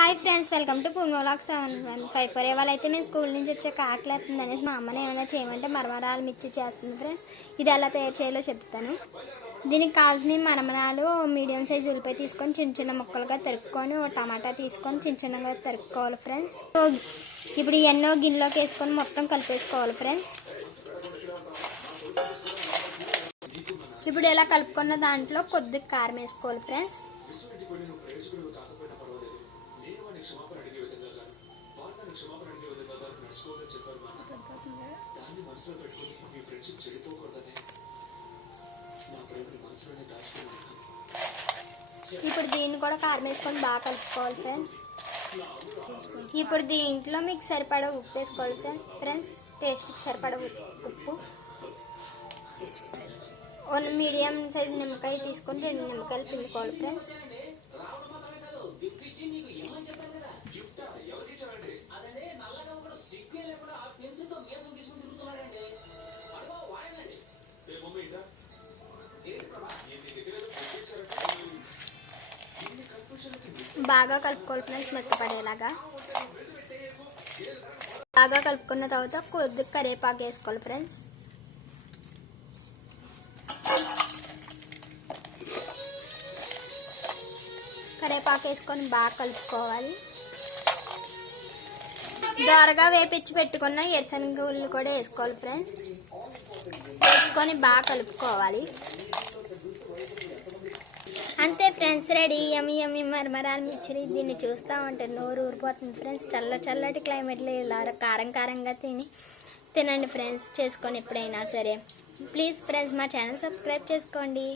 Hi friends, welcome to Purna vlogs 715. ఇవాళ అయితే మేము స్కూల్ నుంచి వచ్చాక ఆకలి అవుతుంది అనేసి మా అమ్మని ఏమైనా చేయమంటే మరమరాలు మిర్చి చేస్తుంది ఫ్రెండ్స్. ఇది ఎలా తయారు చేయాలో చెప్తాను. దీనికి కావాల్సిన మరమరాలు మీడియం సైజ్ ఉల్లిపాయ తీసుకొని చిన్న చిన్న ముక్కలుగా తరుక్కొని, ఒక టమాటా తీసుకొని చిన్న చిన్నగా తరుక్కోవాలి ఫ్రెండ్స్. ఇప్పుడు ఎన్నో గిన్నెలోకి వేసుకొని మొత్తం కలిపేసుకోవాలి ఫ్రెండ్స్. ఇప్పుడు ఇలా కలుపుకున్న దాంట్లో కొద్దిగా కారం వేసుకోవాలి ఫ్రెండ్స్. ఇప్పుడు దీన్ని కూడా కారం వేసుకొని బాగా కలుపుకోవాలి ఫ్రెండ్స్. ఇప్పుడు దీంట్లో మీకు సరిపడా ఉప్పు వేసుకోవాలి ఫ్రెండ్స్. టేస్ట్కి సరిపడా ఉప్పు. మీడియం సైజ్ నిమ్మకాయ తీసుకొని 2 నిమ్మకాయలు పిండుకోవాలి ఫ్రెండ్స్. బాగా కలుపుకోవాలి ఫ్రెండ్స్, మెత్తపడేలాగా. బాగా కలుపుకున్న తర్వాత కొద్దిగా కరివేపాకు వేసుకోవాలి ఫ్రెండ్స్. కరివేపాకు వేసుకొని బాగా కలుపుకోవాలి. దోరగా వేపించి పెట్టుకున్న ఎర్రశనగలు కూడా వేసుకోవాలి ఫ్రెండ్స్. వేసుకొని బాగా కలుపుకోవాలి. అంతే ఫ్రెండ్స్, రెడీ. యమ్మీ మరమరాలు మిర్చి. దీన్ని చూస్తూ ఉంటే నోరు ఊరిపోతుంది ఫ్రెండ్స్. చల్లటి క్లైమేట్లో ఇలా కారంగా తినండి ఫ్రెండ్స్, చేసుకొని ఎప్పుడైనా సరే. ప్లీజ్ ఫ్రెండ్స్, మా ఛానల్ సబ్స్క్రైబ్ చేసుకోండి.